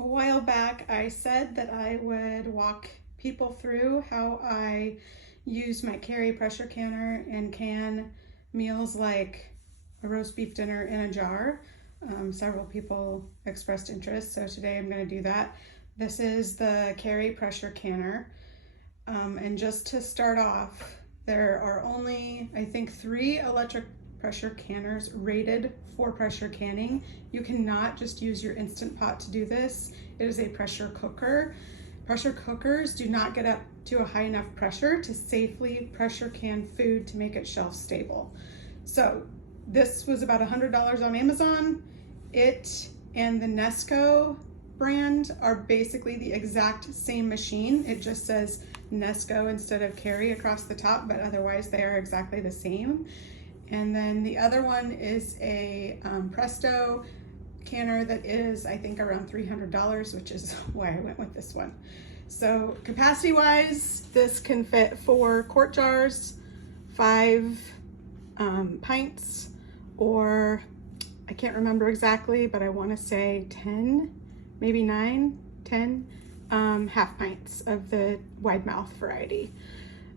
A while back, I said that I would walk people through how I use my Carey pressure canner and can meals like a roast beef dinner in a jar. Several people expressed interest, so today I'm going to do that. This is the Carey pressure canner. And just to start off, there are only, I think, 3 electric pressure canners rated for pressure canning. You cannot just use your Instant Pot to do this. It is a pressure cooker. Pressure cookers do not get up to a high enough pressure to safely pressure can food to make it shelf stable. So this was about $100 on Amazon. It and the Nesco brand are basically the exact same machine. It just says Nesco instead of Carey across the top, but otherwise they are exactly the same. And then the other one is a Presto canner that is, I think, around $300, which is why I went with this one. So capacity wise, this can fit 4 quart jars, 5 pints, or I can't remember exactly, but I want to say 10, maybe 9, 10 half pints of the wide mouth variety.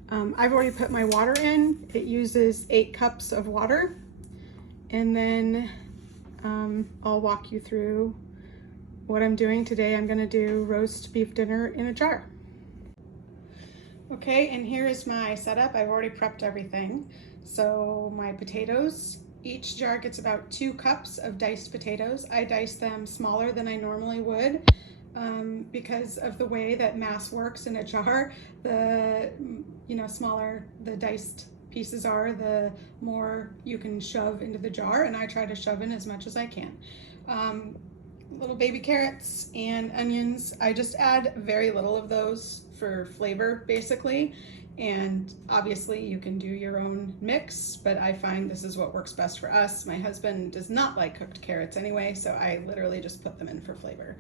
I've already put my water in. It uses 8 cups of water, and then I'll walk you through what I'm doing today. I'm going to do roast beef dinner in a jar. Okay, and here is my setup. I've already prepped everything. So my potatoes, each jar gets about 2 cups of diced potatoes. I dice them smaller than I normally would because of the way that mass works in a jar. The smaller the diced pieces are, the more you can shove into the jar, and I try to shove in as much as I can. Little baby carrots and onions. I just add very little of those for flavor, basically. And obviously you can do your own mix, but I find this is what works best for us. My husband does not like cooked carrots anyway, so I literally just put them in for flavor.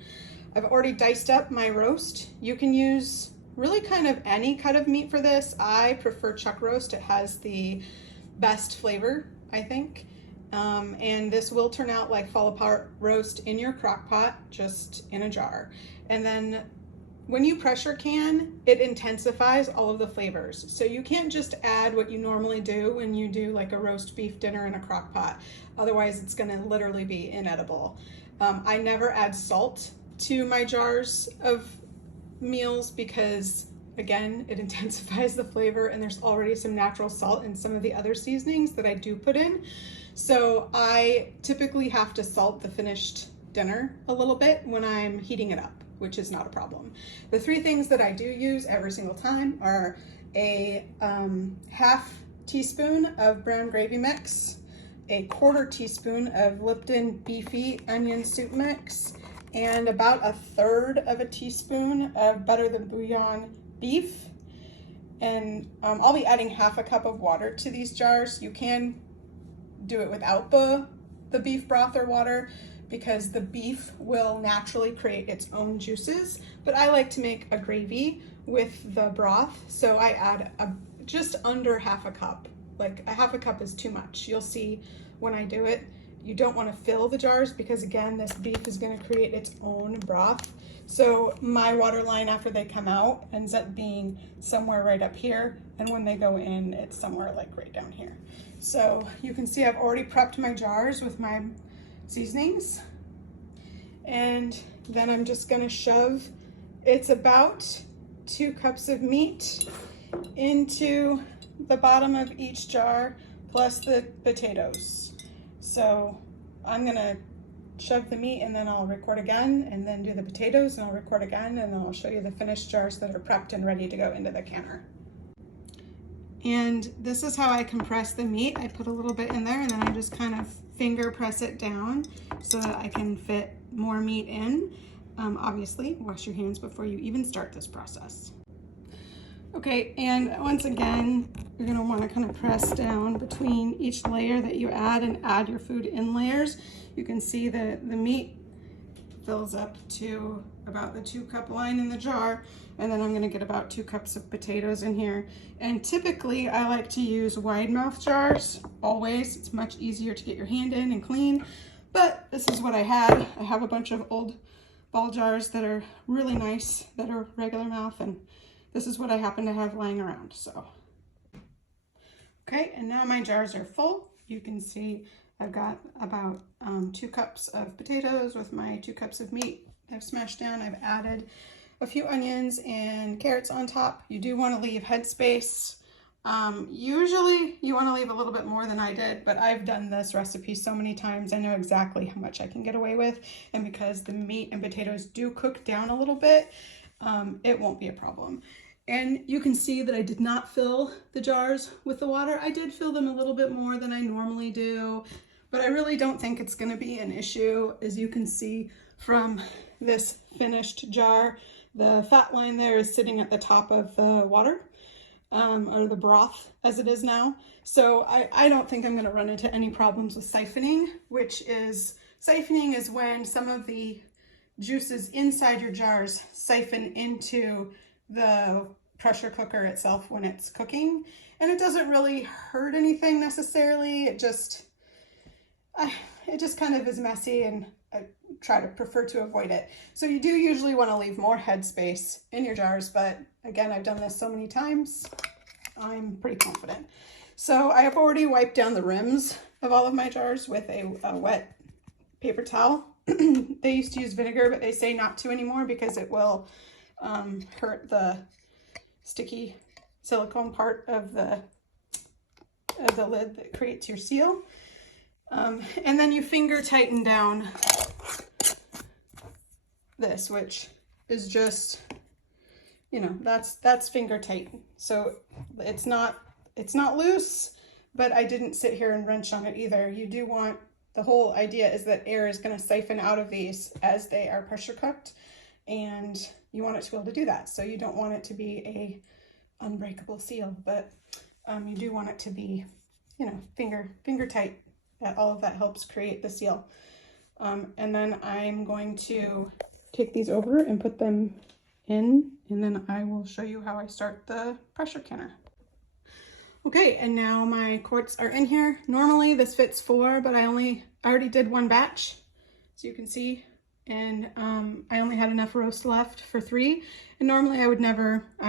I've already diced up my roast. You can use really kind of any cut of meat for this. I prefer chuck roast. It has the best flavor, I think. And this will turn out like fall apart roast in your crock pot, just in a jar. And then when you pressure can, it intensifies all of the flavors. So you can't just add what you normally do when you do like a roast beef dinner in a crock pot. Otherwise it's gonna literally be inedible. I never add salt to my jars of meals because, again, it intensifies the flavor, and there's already some natural salt in some of the other seasonings that I do put in. So I typically have to salt the finished dinner a little bit when I'm heating it up, which is not a problem. The 3 things that I do use every single time are a half teaspoon of brown gravy mix, a 1/4 teaspoon of Lipton beefy onion soup mix, and about 1/3 of a teaspoon of butter the bouillon beef. And I'll be adding 1/2 cup of water to these jars. You can do it without the beef broth or water because the beef will naturally create its own juices, but I like to make a gravy with the broth, so I add just under 1/2 cup. Like 1/2 cup is too much. You'll see when I do it. You don't want to fill the jars because, again, this beef is going to create its own broth. So my water line after they come out ends up being somewhere right up here, and when they go in, it's somewhere like right down here. So you can see I've already prepped my jars with my seasonings, and then I'm just going to shove, it's about 2 cups of meat into the bottom of each jar plus the potatoes. So I'm gonna shove the meat, and then I'll record again, and then do the potatoes, and I'll record again, and then I'll show you the finished jars that are prepped and ready to go into the canner. And this is how I compress the meat. I put a little bit in there, and then I just kind of finger press it down so that I can fit more meat in. Obviously, wash your hands before you even start this process. Okay, and once again, you're gonna wanna kind of press down between each layer that you add, and add your food in layers. You can see the meat fills up to about the 2 cup line in the jar, and then I'm gonna get about 2 cups of potatoes in here. And typically I like to use wide mouth jars, always. It's much easier to get your hand in and clean, but this is what I had. I have a bunch of old ball jars that are really nice, that are regular mouth, and this is what I happen to have lying around, so. Okay, and now my jars are full. You can see I've got about 2 cups of potatoes with my 2 cups of meat I've smashed down. I've added a few onions and carrots on top. You do want to leave headspace. Usually you want to leave a little bit more than I did, but I've done this recipe so many times, I know exactly how much I can get away with. And because the meat and potatoes do cook down a little bit, it won't be a problem. And you can see that I did not fill the jars with the water. I did fill them a little bit more than I normally do, but I really don't think it's going to be an issue. As you can see from this finished jar, the fat line there is sitting at the top of the water, or the broth as it is now. So I don't think I'm going to run into any problems with siphoning, siphoning is when some of the juices inside your jars siphon into the pressure cooker itself when it's cooking, and it doesn't really hurt anything necessarily. It just kind of is messy, and I prefer to avoid it. So you do usually want to leave more headspace in your jars, but again, I've done this so many times, I'm pretty confident. So I have already wiped down the rims of all of my jars with a wet paper towel. They used to use vinegar, but they say not to anymore because it will hurt the sticky silicone part of the lid that creates your seal. And then you finger tighten down this, which is just, you know, that's finger tight. So it's not loose, but I didn't sit here and wrench on it either. You do want, the whole idea is that air is going to siphon out of these as they are pressure cooked, and you want it to be able to do that. So you don't want it to be a unbreakable seal, but you do want it to be, you know, finger tight. All of that helps create the seal. And then I'm going to take these over and put them in, and then I will show you how I start the pressure canner. Okay, and now my quarts are in here. Normally this fits 4, but I already did 1 batch, so you can see, and I only had enough roast left for 3. And normally I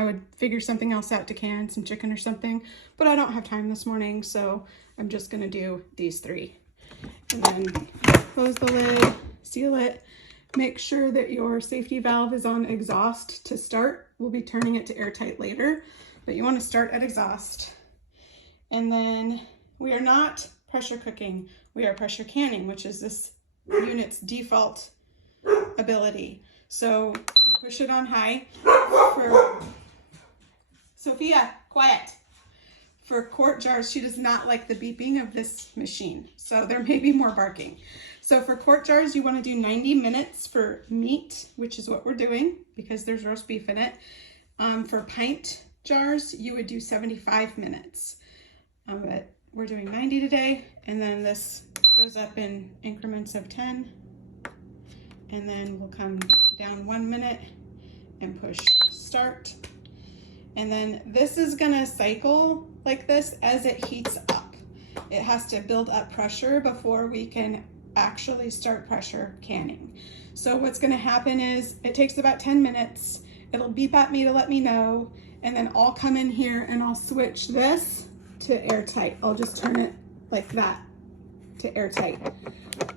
would figure something else out to can, some chicken or something, but I don't have time this morning, so I'm just gonna do these 3. And then close the lid, seal it, make sure that your safety valve is on exhaust to start. We'll be turning it to airtight later, but you want to start at exhaust. And then we are not pressure cooking, we are pressure canning, which is this unit's default ability. So you push it on high for, Sophia, quiet. For quart jars, she does not like the beeping of this machine, so there may be more barking. So for quart jars, you want to do 90 minutes for meat, which is what we're doing because there's roast beef in it. For pint jars, you would do 75 minutes. But we're doing 90 today, and then this goes up in increments of 10, and then we'll come down 1 minute and push start. And then this is gonna cycle like this as it heats up. It has to build up pressure before we can actually start pressure canning. So what's gonna happen is it takes about 10 minutes. It'll beep at me to let me know, and then I'll come in here and I'll switch this to airtight. I'll just turn it like that to airtight,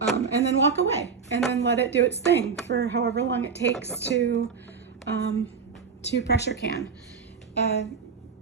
and then walk away and then let it do its thing for however long it takes to pressure can.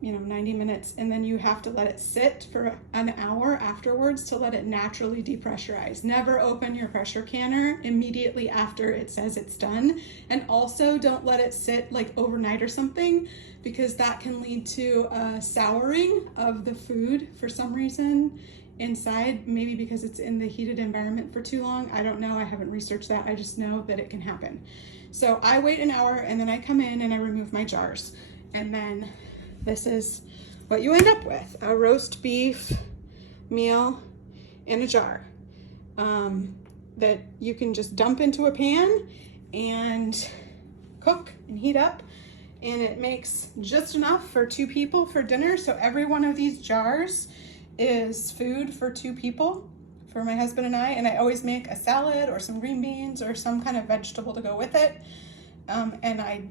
90 minutes, and then you have to let it sit for an hour afterwards to let it naturally depressurize. Never open your pressure canner immediately after it says it's done, and also don't let it sit like overnight or something, because that can lead to a souring of the food for some reason inside, maybe because it's in the heated environment for too long. I don't know, I haven't researched that, I just know that it can happen. So I wait an hour and then I come in and I remove my jars, and then this is what you end up with, a roast beef meal in a jar that you can just dump into a pan and cook and heat up, and it makes just enough for 2 people for dinner. So every one of these jars is food for 2 people for my husband and I always make a salad or some green beans or some kind of vegetable to go with it. And I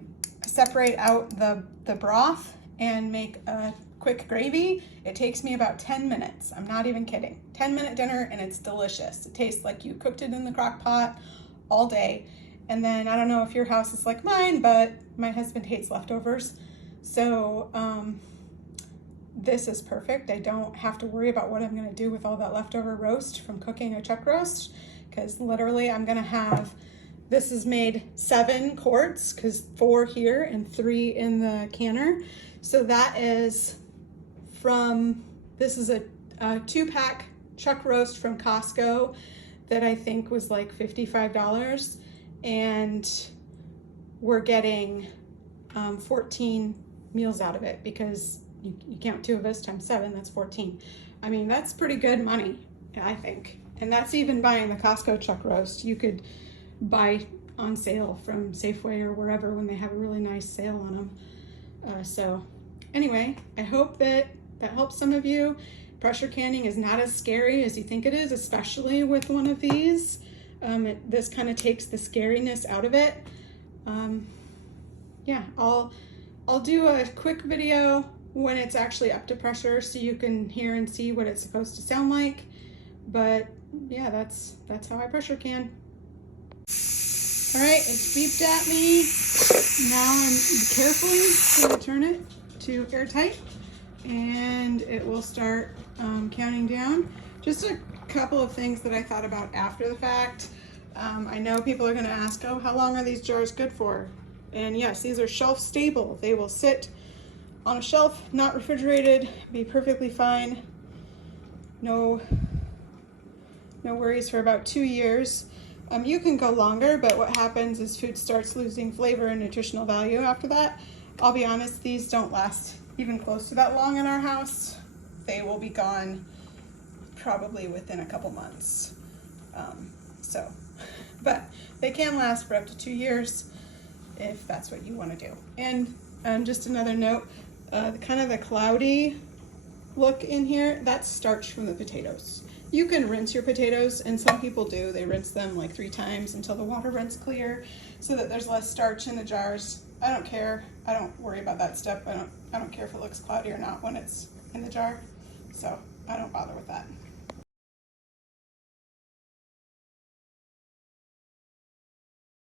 separate out the broth and make a quick gravy. It takes me about 10 minutes. I'm not even kidding. 10-minute dinner, and it's delicious. It tastes like you cooked it in the crock pot all day. And then I don't know if your house is like mine, but my husband hates leftovers. So this is perfect. I don't have to worry about what I'm gonna do with all that leftover roast from cooking a chuck roast, because literally I'm gonna have, this is made 7 quarts, because 4 here and 3 in the canner. So that is from, this is a 2-pack chuck roast from Costco that I think was like $55. And we're getting 14 meals out of it, because you count 2 of us times 7, that's 14. I mean, that's pretty good money, I think. And that's even buying the Costco chuck roast. You could buy on sale from Safeway or wherever when they have a really nice sale on them. So anyway, I hope that helps some of you. Pressure canning is not as scary as you think it is, especially with one of these. This kind of takes the scariness out of it. Yeah, I'll do a quick video when it's actually up to pressure so you can hear and see what it's supposed to sound like. But yeah, that's how I pressure can. All right, it's beeped at me. Now I'm carefully going to turn it to airtight, and it will start counting down. Just a couple of things that I thought about after the fact. I know people are going to ask, oh, how long are these jars good for? And yes, these are shelf stable. They will sit on a shelf, not refrigerated, be perfectly fine. No worries for about 2 years. You can go longer, but what happens is food starts losing flavor and nutritional value after that. I'll be honest, these don't last even close to that long in our house. They will be gone probably within a couple months. But they can last for up to 2 years if that's what you want to do. And just another note, kind of the cloudy look in here, that's starch from the potatoes. You can rinse your potatoes, and some people do. They rinse them like 3 times until the water runs clear so that there's less starch in the jars. I don't care. I don't worry about that stuff. I don't care if it looks cloudy or not when it's in the jar. So I don't bother with that.